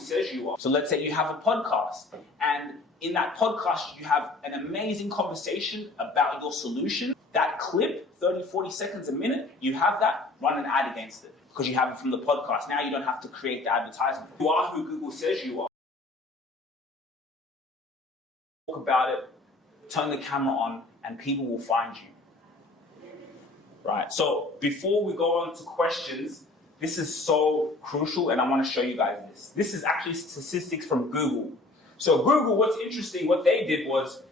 Google says you are. So let's say you have a podcast, and in that podcast, you have an amazing conversation about your solution. That clip, 30, 40 seconds, a minute, you have that, run an ad against it because you have it from the podcast. Now you don't have to create the advertisement. You are who Google says you are. Talk about it, turn the camera on, and people will find you. Right, so before we go on to questions, this is so crucial, and I want to show you guys this. This is actually statistics from Google. So Google, what's interesting, what they did was,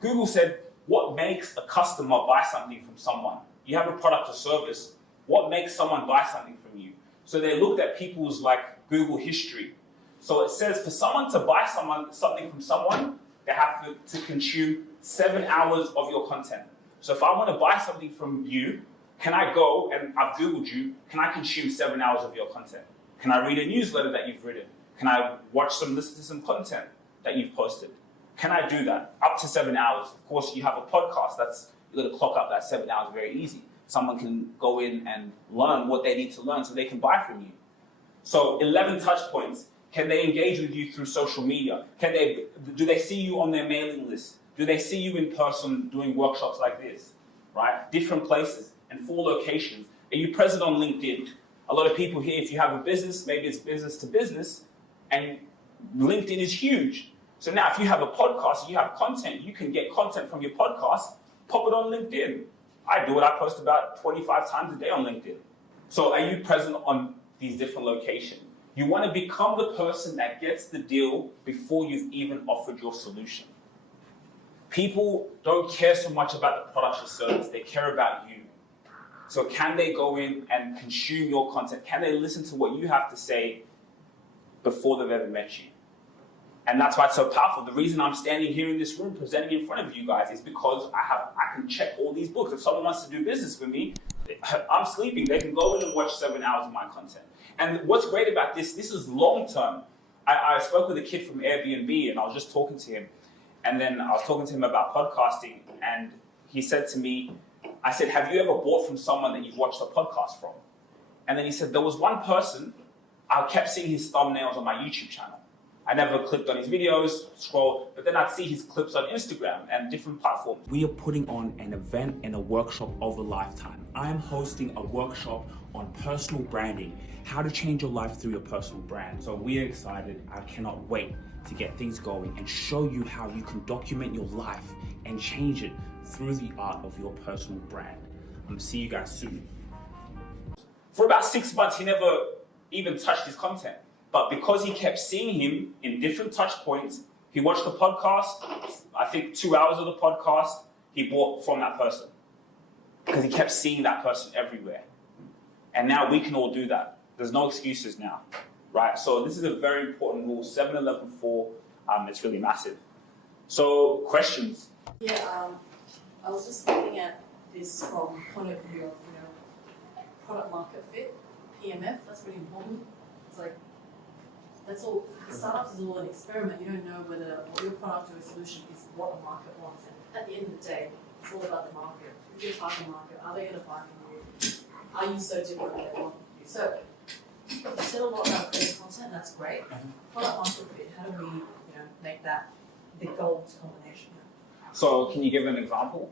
Google said, what makes a customer buy something from someone? You have a product or service, what makes someone buy something from you? So they looked at people's Google history. So it says for someone to buy something from someone, they have to consume 7 hours of your content. So if I want to buy something from you, can I go, and I've Googled you, can I consume 7 hours of your content? Can I read a newsletter that you've written? Can I listen to some content that you've posted? Can I do that? Up to 7 hours. Of course, you have a podcast, you're going to clock up that 7 hours very easy. Someone can go in and learn what they need to learn so they can buy from you. So 11 touch points. Can they engage with you through social media? Do they see you on their mailing list? Do they see you in person doing workshops like this? Right? Different places and 4 locations. Are you present on LinkedIn? A lot of people here, if you have a business, maybe it's business to business, and LinkedIn is huge. So now if you have a podcast, you have content, you can get content from your podcast, pop it on LinkedIn. I do it, I post about 25 times a day on LinkedIn. So are you present on these different locations? You want to become the person that gets the deal before you've even offered your solution. People don't care so much about the product or service, they care about you. So can they go in and consume your content? Can they listen to what you have to say before they've ever met you? And that's why it's so powerful. The reason I'm standing here in this room presenting in front of you guys is because I can check all these books. If someone wants to do business with me, I'm sleeping. They can go in and watch 7 hours of my content. And what's great about this is long term. I spoke with a kid from Airbnb and I was just talking to him. And then I was talking to him about podcasting, and he said to me, I said, have you ever bought from someone that you've watched a podcast from? And then he said, there was one person, I kept seeing his thumbnails on my YouTube channel. I never clicked on his videos, scrolled, but then I'd see his clips on Instagram and different platforms. We are putting on an event and a workshop of a lifetime. I am hosting a workshop on personal branding, how to change your life through your personal brand. So we are excited. I cannot wait to get things going and show you how you can document your life and change it through the art of your personal brand. I'm gonna see you guys soon. For about 6 months, he never even touched his content. But because he kept seeing him in different touch points, he watched the podcast, I think 2 hours of the podcast, he bought from that person. Because he kept seeing that person everywhere. And now we can all do that. There's no excuses now, right? So this is a very important rule, 7.11.4, it's really massive. So questions? Yeah, I was just looking at this from the point of view of, product market fit, PMF, that's really important. It's like, that's all, startups is all an experiment. You don't know whether your product or your solution is what the market wants. And at the end of the day, it's all about the market. Who's your target market? Are they going to buy from you? Are you so different that they want you? So, you said a lot about creating content, that's great. Product market fit, how do we, make that the gold combination? So can you give an example?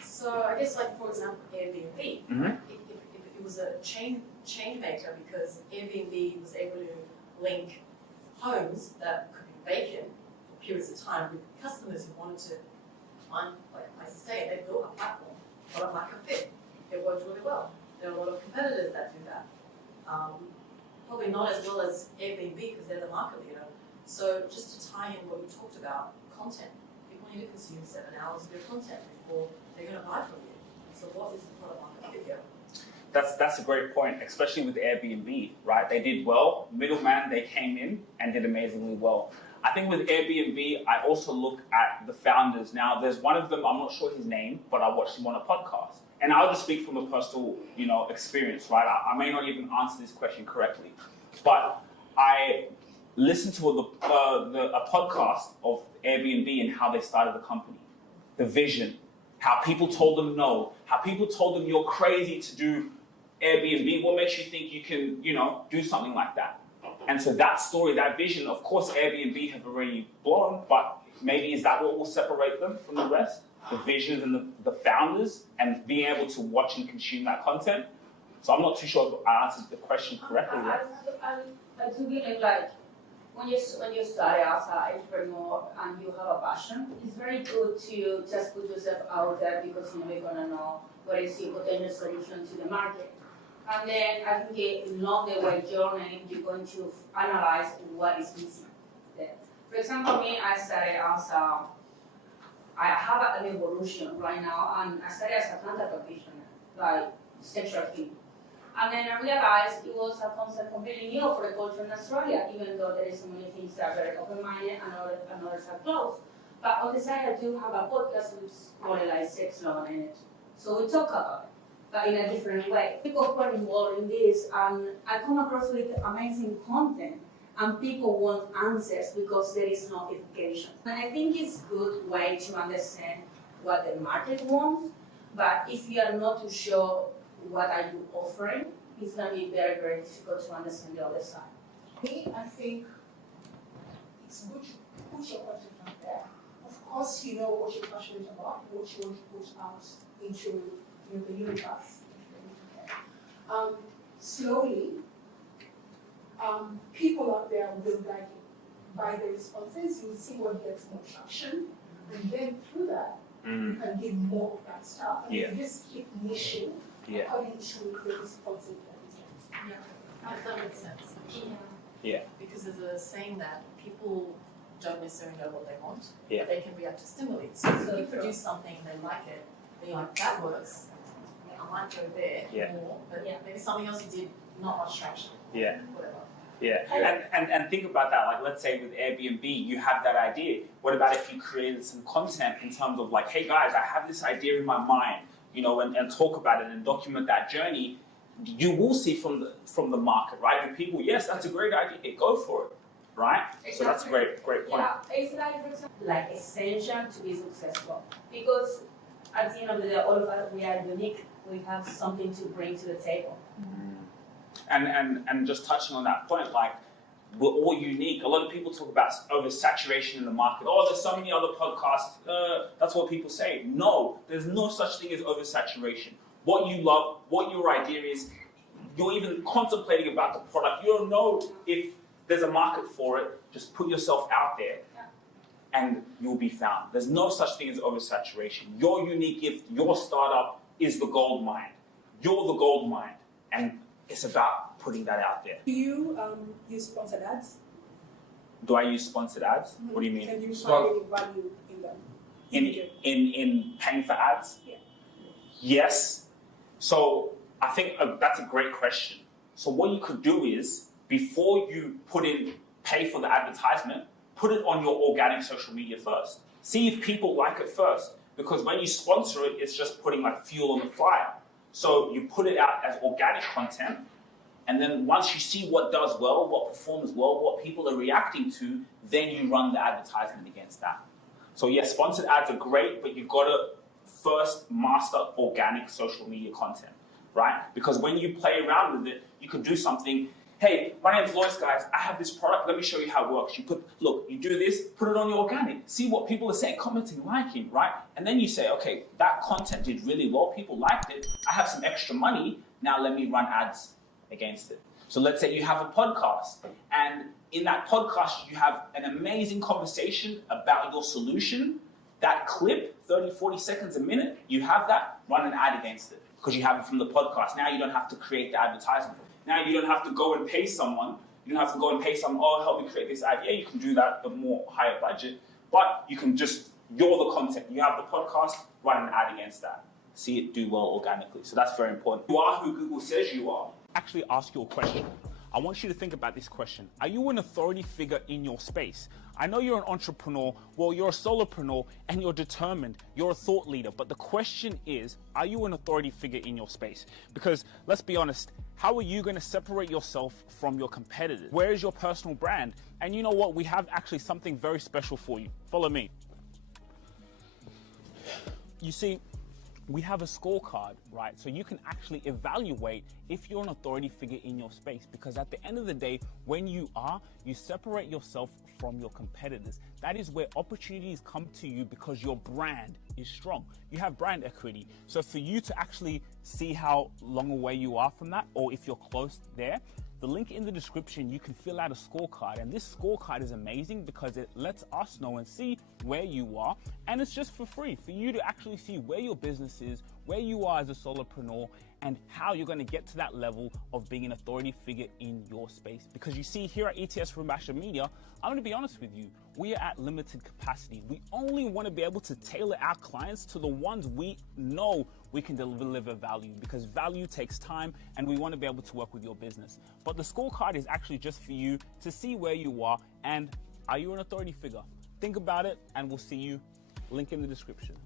So I guess, for example, Airbnb. Mm-hmm. If it was a chain maker, because Airbnb was able to link homes that could be vacant for periods of time with customers who wanted to find a place to stay, and they built a platform, product market fit. It worked really well. There are a lot of competitors that do that. Probably not as well as Airbnb because they're the market leader. So just to tie in what you talked about, content. People need to consume 7 hours of your content before they're going to buy from you. So what is the product market fit here? That's a great point, especially with Airbnb, right? They did well. Middleman, they came in and did amazingly well. I think with Airbnb, I also look at the founders. Now, there's one of them, I'm not sure his name, but I watched him on a podcast. And I'll just speak from a personal, experience, right? I may not even answer this question correctly, but I listened to a podcast of Airbnb and how they started the company, the vision, how people told them no, how people told them you're crazy to do Airbnb. What makes you think you can, do something like that? And so that story, that vision, of course, Airbnb have already blown, but maybe is that what will separate them from the rest? The visions and the founders, and being able to watch and consume that content. So I'm not too sure if I answered the question correctly. I do believe, like, when you start as an entrepreneur and you have a passion, it's very good to just put yourself out there because you're never gonna know what is your potential solution to the market. And then I think along the way journey, you're going to analyze what is missing there. For example, me, I started as I have an evolution right now, and I started as a content practitioner, like sexual healing. And then I realized it was a concept completely new for the culture in Australia, even though there is so many things that are very open-minded and others are closed. But on the side, I do have a podcast which is called like Sex, Love, and Energy. So we talk about it, but in a different way. People who are involved in this, and I come across with amazing content, and people want answers because there is no education. And I think it's a good way to understand what the market wants, but if you are not too sure what are you offering, it's going to be very, very difficult to understand the other side. Me, I think it's good to put your content out there. Of course, you know what you're passionate about, what you want to put out into the universe. Slowly, people out there will like it. By the responses, you'll see what gets more traction, and then through that, you can give more of that stuff. And you just keep niching according to the responses that you get. That makes sense. Yeah. Because there's a saying that people don't necessarily know what they want, Yeah. but they can react to stimuli. So if you produce something and they like it, then you're like, that works. I might go there more, but maybe something else you did, not much traction. Yeah. Whatever. Yeah, and think about that, like let's say with Airbnb, you have that idea. What about if you created some content in terms of like, hey guys, I have this idea in my mind, you know, and talk about it and document that journey. You will see from the market, right? And people, yes, that's a great idea, go for it, right? Exactly. So that's a great point. Yeah, it's like, for example, like essential to be successful. Because at the end of the day, all of us, we are unique. We have something to bring to the table. And just touching on that point, like, we're all unique. A lot of people talk about oversaturation in the market. Oh, there's so many other podcasts. That's what people say. No, there's no such thing as oversaturation. What you love, what your idea is, you're even contemplating about the product. You don't know if there's a market for it. Just put yourself out there and you'll be found. There's no such thing as oversaturation. Your unique gift, your startup is the gold mine. You're the gold mine. And it's about putting that out there. Do you use sponsored ads? Do I use sponsored ads? What do you mean? Can you find any value in them? In paying for ads? Yeah. Yes. So I think that's a great question. So what you could do is, before you pay for the advertisement, put it on your organic social media first. See if people like it first. Because when you sponsor it, it's just putting like fuel on the fire. So you put it out as organic content, and then once you see what does well, what performs well, what people are reacting to, then you run the advertisement against that. So yes, sponsored ads are great, but you've got to first master organic social media content, right? Because when you play around with it, you could do something. Hey, my name's Lois, guys. I have this product. Let me show you how it works. You do this, put it on your organic. See what people are saying, commenting, liking, right? And then you say, okay, that content did really well. People liked it. I have some extra money. Now let me run ads against it. So let's say you have a podcast, and in that podcast, you have an amazing conversation about your solution. That clip, 30, 40 seconds a minute, you have that, run an ad against it because you have it from the podcast. Now you don't have to create the advertisement. Now you don't have to go and pay someone. You don't have to go and pay someone, oh, help me create this ad. Yeah, you can do that at a more higher budget, but you can you're the content. You have the podcast, run an ad against that. See it do well organically. So that's very important. You are who Google says you are. Actually ask you a question. I want you to think about this question. Are you an authority figure in your space? I know you're an entrepreneur, well, you're a solopreneur, and you're determined, you're a thought leader. But the question is, are you an authority figure in your space? Because let's be honest, how are you going to separate yourself from your competitors? Where is your personal brand? And you know what? We have actually something very special for you. Follow me. You see, we have a scorecard, right? So you can actually evaluate if you're an authority figure in your space, because at the end of the day, when you are, you separate yourself from your competitors. That is where opportunities come to you because your brand is strong. You have brand equity. So for you to actually see how long away you are from that, or if you're close there, the link in the description, you can fill out a scorecard, and this scorecard is amazing because it lets us know and see where you are, and it's just for free for you to actually see where your business is, where you are as a solopreneur, and how you're going to get to that level of being an authority figure in your space. Because you see, here at ETS Rubasha Media, I'm going to be honest with you, we are at limited capacity. We only want to be able to tailor our clients to the ones we know we can deliver value, because value takes time and we want to be able to work with your business. But the scorecard is actually just for you to see where you are and are you an authority figure? Think about it, and we'll see you. Link in the description.